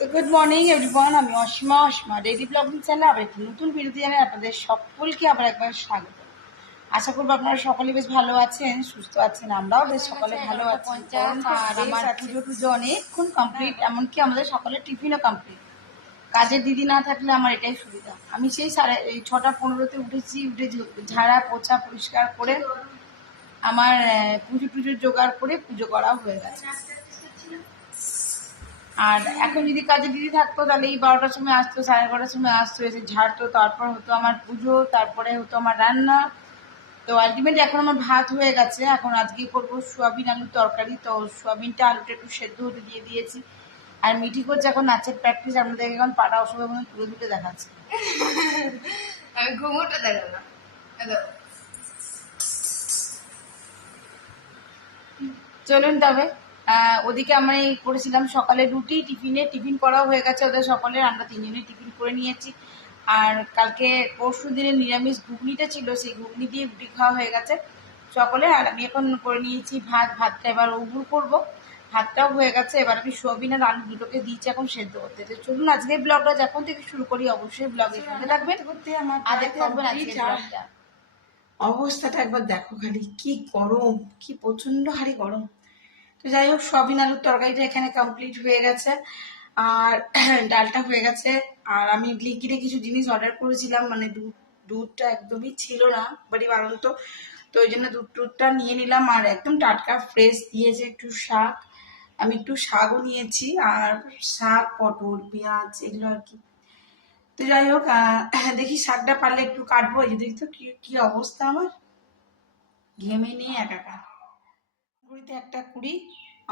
Good morning everyone, আমি Asima daily blogging চ্যানেলে আবার একটি নতুন ভিডিও জানাই আপনাদের সকলকে আবার একবার স্বাগত। আশা করবো আপনারা সকলে বেশ ভালো আছেন, সুস্থ আছেন। আমরাও বেশ সকলে ভালো আছি। আর আমার পুজো টুজো অনেকক্ষণ কমপ্লিট, এমনকি আমাদের সকলের টিফিনও কমপ্লিট। কাজের দিদি না থাকলে আমার এটাই সুবিধা। আমি সেই 6:15 উঠেছি, উঠে ঝাড়া পোছা পরিষ্কার করে আমার পুজো টুজো জোগাড় করে পুজো করাও হয়ে গেছে। আর এখন যদি কাজে দিদি থাকতো তাহলে এই 12টার সময় আসতো, 11:30টার সময় আসতো, এসে ঝাড়তো, তারপর হতো আমার পুজো, তারপরে হতো আমার রান্না। তো আলটিমেটলি এখন আমার ভাত হয়ে গেছে। এখন আজকে করবো সোয়াবিন আলুর তরকারি। তো সোয়াবিনটা আলুটা একটু সেদ্ধ হতে দিয়ে দিয়েছি। আর মিঠি করছে এখন নাচের প্র্যাকটিস। আপনাদের এখন পাটা অসুবিধা মনে তুলে তুলে দেখাচ্ছে। আমি ঘুমোটা দেখালাম। চলুন তবে ওদিকে আমি করেছিলাম সকালে রুটি, টিফিন করাও হয়ে গেছে ওদের সকলের। আমরা তিনজনেই টিফিন করে নিয়েছি। আর কালকে পরশু দিনের নিরামিষ ঘুগনিটা ছিল, সেই ঘুগনি দিয়ে রুটি খাওয়া হয়ে গেছে সকলে। আর আমি এখন করে নিয়েছি ভাতটা এবার উগুর করবো। ভাতটাও হয়ে গেছে, এবার আমি সোয়াবিন আর আলু দুটোকে দিয়েছি এখন সেদ্ধ করতে। তো চলুন আজকের ব্লগটা যখন থেকে শুরু করি অবশ্যই ব্লগের সঙ্গে থাকবেন আর দেখতে থাকবেন আজকের ব্লগটা। অবস্থাটা একবার দেখো খালি, কি গরম, কি প্রচন্ড হারে গরম। তো যাই হোক, সোয়াবিন আলুর তরকারিটা এখানে কমপ্লিট হয়ে গেছে। আর ডালটা হয়ে গেছে। আর আমি ব্লিঙ্কিটে কিছু জিনিস অর্ডার করেছিলাম, মানে দুধটা একদমই ছিল না, বাড়ি বাড়ন্ত। তো ওই জন্য দুধটা নিয়ে নিলাম। আর একদম টাটকা ফ্রেশ দিয়েছে। একটু শাক, আমি একটু শাকও নিয়েছি। আর শাক, পটল, পেঁয়াজ এগুলো আর কি। তো যাই হোক, দেখি শাকটা পারলে একটু কাটবো। এই যে দেখতো কি অবস্থা আমার, ঘেমে নিয়ে একাকার। ঘড়িতে 1:20,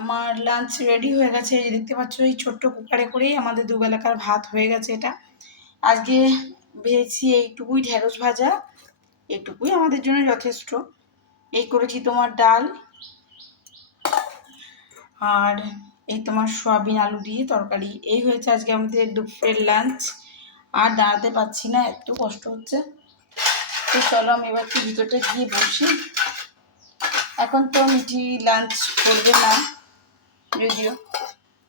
আমার লাঞ্চ রেডি হয়ে গেছে। এই যে দেখতে পাচ্ছ, এই ছোট্ট কুকারে করেই আমাদের দুবেলাকার ভাত হয়ে গেছে। এটা আজকে ভেজেছি এইটুকুই ঢেঁড়স ভাজা, এটুকুই আমাদের জন্য যথেষ্ট। এই করেছি তোমার ডাল, আর এই তোমার সোয়াবিন আলু দিয়ে তরকারি। এই হয়েছে আজকে আমাদের দুপুরের লাঞ্চ। আর দাঁড়াতে পারছি না, এত কষ্ট হচ্ছে। তো চলো আমি এবার একটু ভিতরটা গিয়ে বসি। এখন তো মিঠি লাঞ্চ করবে না যদিও,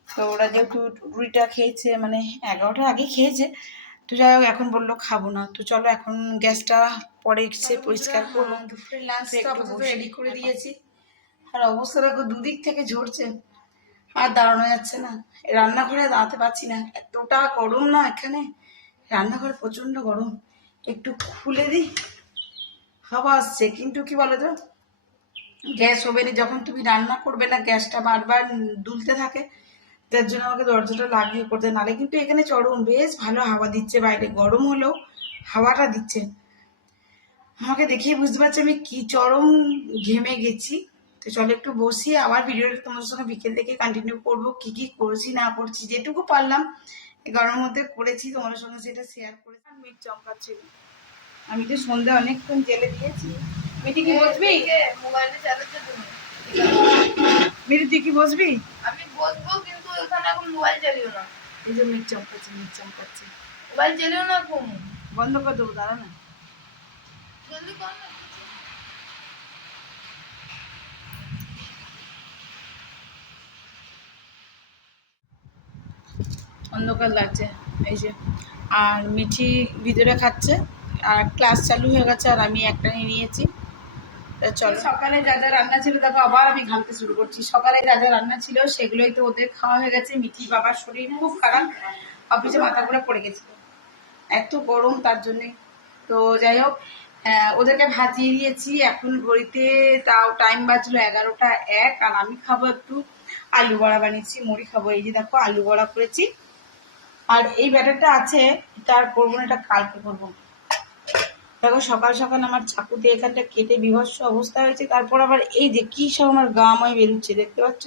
তো ওরা যেহেতু রুটিটা খেয়েছে, মানে 11টার আগে খেয়েছে। তো যাই হোক, এখন বললো খাবো না। তো চলো এখন গ্যাসটা পরে এসে পরিষ্কার করবো। দুপুরের লাঞ্চটা আপাতত রেডি করে দিয়েছি। আর অবস্থা দেখো, দুদিক থেকে ঝরছে, আর দাঁড়ানো যাচ্ছে না। রান্নাঘরে দাঁড়াতে পারছি না, এতটা গরম না এখানে। রান্নাঘরে প্রচন্ড গরম। একটু খুলে দিই, হাওয়া আসছে, কিন্তু কি বলতো, গ্যাস ওভেনে যখন তুমি রান্না করবে না, গ্যাসটা বারবার দুলতে থাকে। যার জন্য আমাকে দরজাটা লাগিয়ে করতে, নালে কিন্তু এখানে চরম বেশ ভালো হাওয়া দিচ্ছে। বাইরে গরম হলেও হাওয়াটা দিচ্ছে। আমাকে দেখেই বুঝতে পারছি আমি কি চরম ঘেমে গেছি। তো চলো একটু বসি, আবার ভিডিওটা তোমাদের সঙ্গে বিকেল থেকে কন্টিনিউ করবো। কি কি করছি না করছি, যেটুকু পারলাম এই গরমের মধ্যে করেছি, তোমাদের সঙ্গে সেটা শেয়ার করেছি। আর মিট চমকাচ্ছিল, আমি তো সন্ধ্যে অনেকক্ষণ জেলে দিয়েছি। মিটি কি বসবি? মোবাইলে চালাচ্ছে তুমি। মিটি তুই কি বসবি? আমি বসবো, কিন্তু এখানে এখন মোবাইল চালিও না। এই যে মিট চমকাচ্ছে। মোবাইল চালিও না এখন। বন্ধ করে দেবো, দাঁড়া না। জলদি কর না। অন্ধকার লাগছে এই যে। আর মিঠি ভিতরে খাচ্ছে, আর ক্লাস চালু হয়ে গেছে, আর আমি একটা নিয়ে নিয়েছি। চলো, সকালে যা যা রান্না ছিল দেখো, আবার আমি ঘামতে শুরু করছি। সকালে যা যা রান্না ছিল সেগুলোই তো ওদের খাওয়া হয়ে গেছে। মিঠি বাবার শরীর খুব খারাপ, অফিসে মাথা ঘুরে পড়ে গেছিল, এত গরম তার জন্যে। তো যাই হোক, ওদেরকে ভাজিয়ে দিয়েছি। এখন ঘড়িতে তাও টাইম বাজলো 11টা 1। আর আমি খাবো একটু আলু বড়া বানিয়েছি, মুড়ি খাবো। এই যে দেখো, আলু বড়া করেছি। আর এই ব্যাটারটা আছে, এটা আর করবো না, এটা কালকে করবো। দেখো সকাল সকাল আমার চাকু দিয়ে এখানটা কেটে বিভৎস অবস্থা হয়েছে। তারপর আবার এই যে কি সব আমার গাময় বেরোচ্ছে, দেখতে পাচ্ছ?